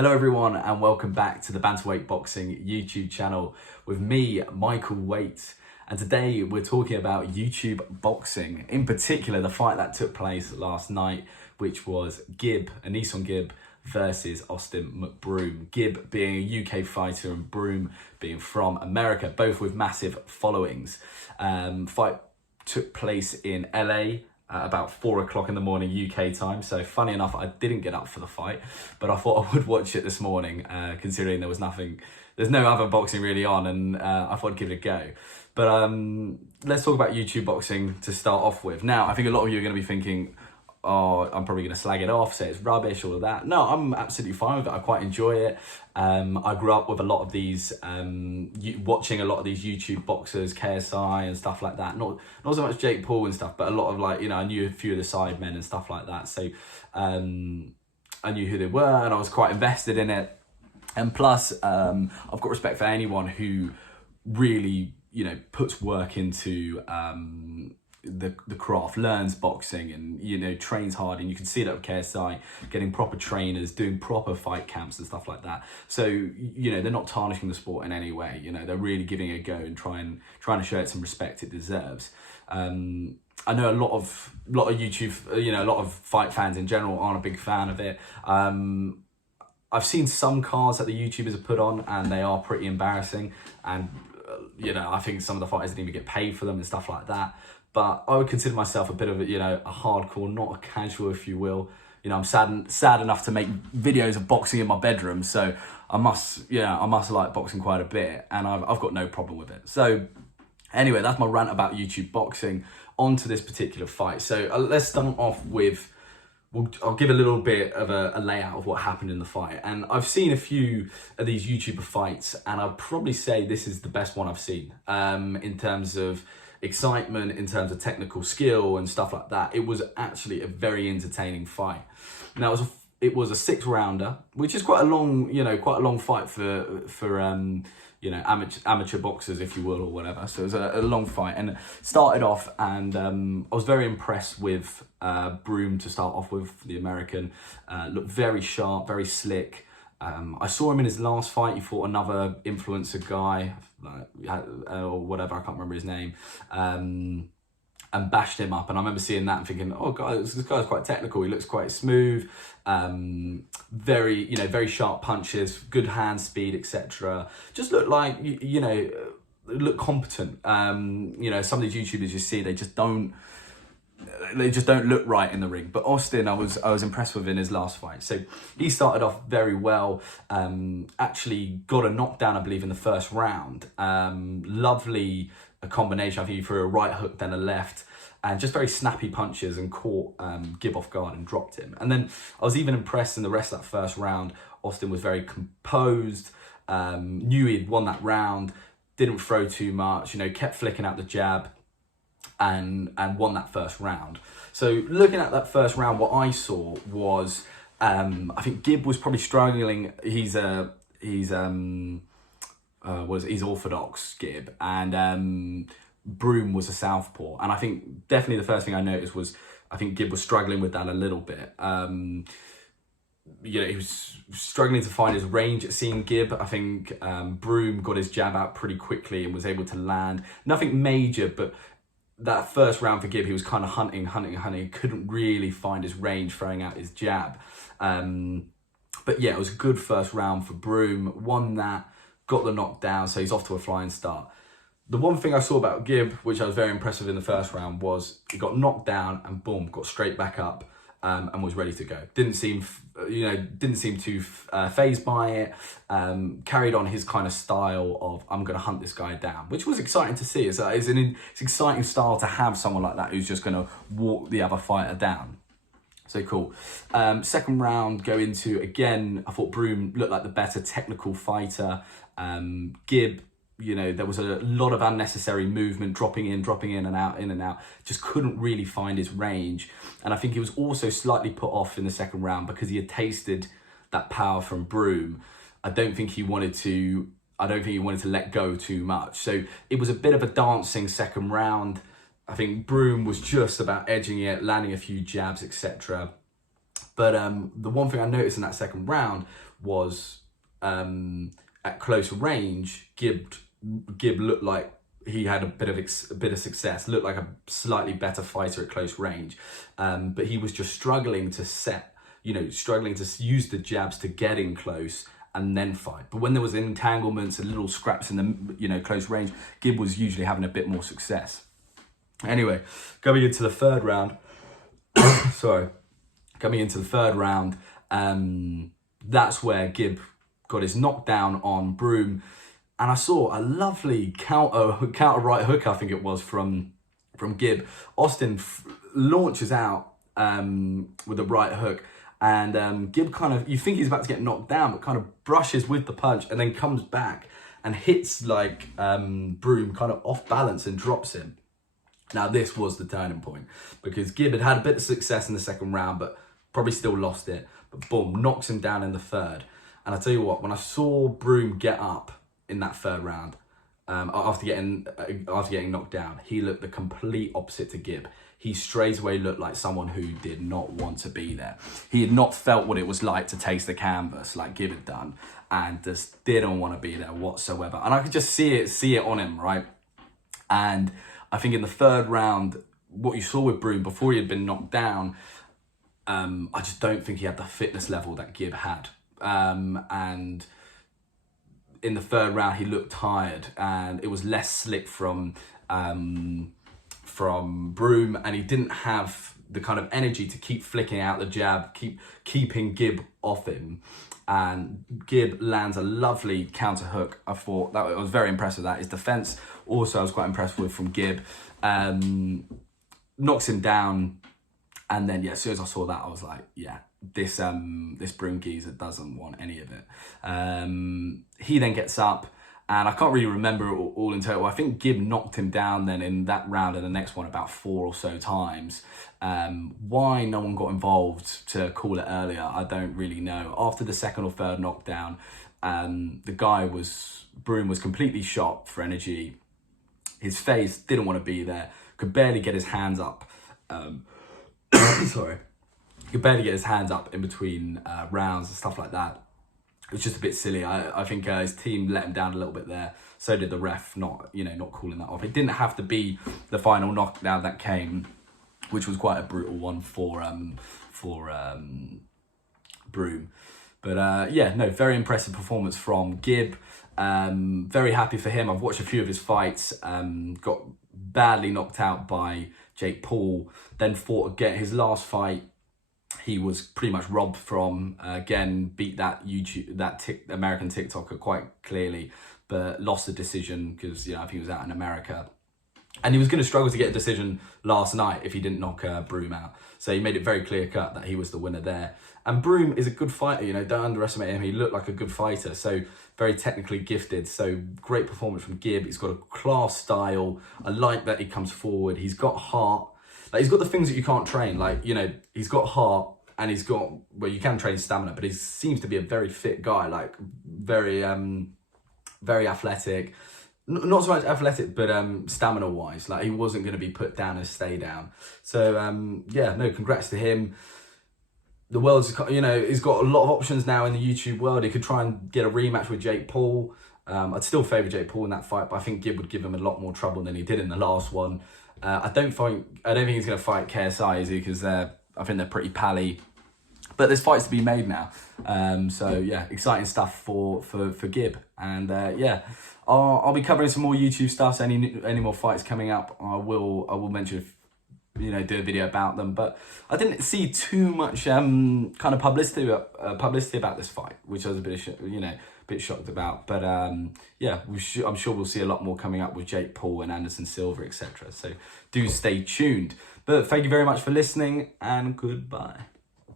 Hello everyone and welcome back to the Bantamweight Boxing YouTube channel with me, Michael Waite. And today we're talking about YouTube boxing, in particular the fight that took place last night, which was Anesongib versus Austin McBroom. Gib being a UK fighter and Broom being from America, both with massive followings. Fight took place in LA. About 4 o'clock in the morning UK time. So funny enough, I didn't get up for the fight, but I thought I would watch it this morning, considering there's no other boxing really on, and I thought I'd give it a go. But let's talk about YouTube boxing to start off with. Now, I think a lot of you are going to be thinking, oh, I'm probably going to slag it off, say it's rubbish, all of that. No, I'm absolutely fine with it. I quite enjoy it. I grew up with a lot of these, watching a lot of these YouTube boxers, KSI and stuff like that. Not so much Jake Paul and stuff, but a lot of I knew a few of the Sidemen and stuff like that. So I knew who they were and I was quite invested in it. And plus, I've got respect for anyone who really, puts work into the craft, learns boxing and trains hard, and you can see that with KSI getting proper trainers, doing proper fight camps and stuff like that. So they're not tarnishing the sport in any way. They're really giving it a go and trying to show it some respect it deserves. I know a lot of YouTube, a lot of fight fans in general aren't a big fan of it. I've seen some cards that the YouTubers have put on and they are pretty embarrassing, and I think some of the fighters didn't even get paid for them and stuff like that. But I would consider myself a bit of a hardcore, not a casual, if you will. I'm sad enough to make videos of boxing in my bedroom, so I must like boxing quite a bit, and I've got no problem with it. So anyway, that's my rant about YouTube boxing. On to this particular fight. So let's start off with, I'll give a little bit of a layout of what happened in the fight. And I've seen a few of these YouTuber fights, and I'd probably say this is the best one I've seen in terms of excitement, in terms of technical skill and stuff like that. It was actually a very entertaining fight. Now it was a 6-rounder, which is quite a long fight for amateur boxers, if you will, or whatever. So it was a long fight, and it started off, and I was very impressed with Broom to start off with, the American. Looked very sharp, very slick. I saw him in his last fight. He fought another influencer guy, or whatever, I can't remember his name, and bashed him up. And I remember seeing that and thinking, oh God, this guy's quite technical. He looks quite smooth, very sharp punches, good hand speed, etc. Just looked like, look competent. Some of these YouTubers you see, they just don't look right in the ring. But Austin, I was impressed with in his last fight. So he started off very well. Actually got a knockdown, I believe, in the first round. Lovely combination. I think he threw a right hook, then a left, and just very snappy punches, and caught Gib off guard and dropped him. And then I was even impressed in the rest of that first round. Austin was very composed, knew he'd won that round, didn't throw too much, kept flicking out the jab, and won that first round. So looking at that first round, what I saw was, I think Gib was probably struggling. He's orthodox, Gib, and Broom was a southpaw. And I think definitely the first thing I noticed was, I think Gib was struggling with that a little bit. He was struggling to find his range at seeing Gib. I think Broom got his jab out pretty quickly and was able to land. Nothing major, but that first round for Gib, he was kind of hunting, couldn't really find his range throwing out his jab. But yeah, it was a good first round for Broom, won that, got the knockdown, so he's off to a flying start. The one thing I saw about Gib, which I was very impressive in the first round, was he got knocked down and boom, got straight back up and was ready to go. Didn't seem too phased by it. Carried on his kind of style of, I'm going to hunt this guy down, which was exciting to see. It's an exciting style to have someone like that who's just going to walk the other fighter down. So cool. Second round, go into, again, I thought Broom looked like the better technical fighter. Gib, there was a lot of unnecessary movement, dropping in and out, just couldn't really find his range. And I think he was also slightly put off in the second round because he had tasted that power from Broom. I don't think he wanted to let go too much. So it was a bit of a dancing second round. I think Broom was just about edging it, landing a few jabs, etc. But the one thing I noticed in that second round was at close range, Gib looked like he had a bit of success, looked like a slightly better fighter at close range, but he was just struggling to struggling to use the jabs to get in close and then fight. But when there was entanglements and little scraps in the close range, Gib was usually having a bit more success. Anyway, going into the third round, that's where Gib got his knockdown on Broom, and I saw a lovely counter right hook, I think it was, from Gib. Austin launches out with a right hook, and Gib kind of, you think he's about to get knocked down, but kind of brushes with the punch and then comes back and hits like Broom kind of off balance and drops him. Now this was the turning point, because Gib had a bit of success in the second round, but probably still lost it. But boom, knocks him down in the third. And I tell you what, when I saw Broom get up in that third round, after getting knocked down, he looked the complete opposite to Gib. He straight away looked like someone who did not want to be there. He had not felt what it was like to taste the canvas like Gib had done, and just didn't want to be there whatsoever. And I could just see it on him, right? And I think in the third round, what you saw with Broom before he had been knocked down, I just don't think he had the fitness level that Gib had. And in the third round, he looked tired, and it was less slick from Broom, and he didn't have the kind of energy to keep flicking out the jab, keeping Gib off him. And Gib lands a lovely counter hook. I thought that I was very impressed with that. His defense also I was quite impressed with from Gib. Knocks him down, and then as soon as I saw that, I was like, yeah, this Broom geezer doesn't want any of it. He then gets up, and I can't really remember it all in total. I think Gib knocked him down then in that round and the next one about 4 or so times. Why no one got involved to call it earlier, I don't really know. After the second or third knockdown, Broom was completely shot for energy. His face didn't want to be there, could barely get his hands up. Sorry. Could barely get his hands up in between rounds and stuff like that. It was just a bit silly. I think his team let him down a little bit there. So did the ref, not calling that off. It didn't have to be the final knockdown that came, which was quite a brutal one for Broom. But very impressive performance from Gib. Very happy for him. I've watched a few of his fights. Got badly knocked out by Jake Paul. Then fought again. His last fight, he was pretty much robbed from. Again, beat that American TikToker quite clearly, but lost the decision because I think he was out in America. And he was going to struggle to get a decision last night if he didn't knock Broom out. So he made it very clear cut that he was the winner there. And Broom is a good fighter, don't underestimate him. He looked like a good fighter, so very technically gifted. So great performance from Gib. He's got a class style. I like that he comes forward. He's got heart. Like, he's got the things that you can't train. Like, he's got heart, and he's got, well, you can train stamina, but he seems to be a very fit guy, like very athletic. Not so much athletic, but stamina-wise. Like, he wasn't going to be put down and stay down. So, congrats to him. The world's, he's got a lot of options now in the YouTube world. He could try and get a rematch with Jake Paul. I'd still favour Jake Paul in that fight, but I think Gib would give him a lot more trouble than he did in the last one. I don't think he's going to fight KSI, is he? Because I think they're pretty pally. But there's fights to be made now. Exciting stuff for Gib. And I'll be covering some more YouTube stuff. So any more fights coming up, I will mention, do a video about them. But I didn't see too much kind of publicity about this fight, which I was a bit shocked about. But I'm sure we'll see a lot more coming up with Jake Paul and Anderson Silva, etc. So do stay tuned. But thank you very much for listening, and goodbye.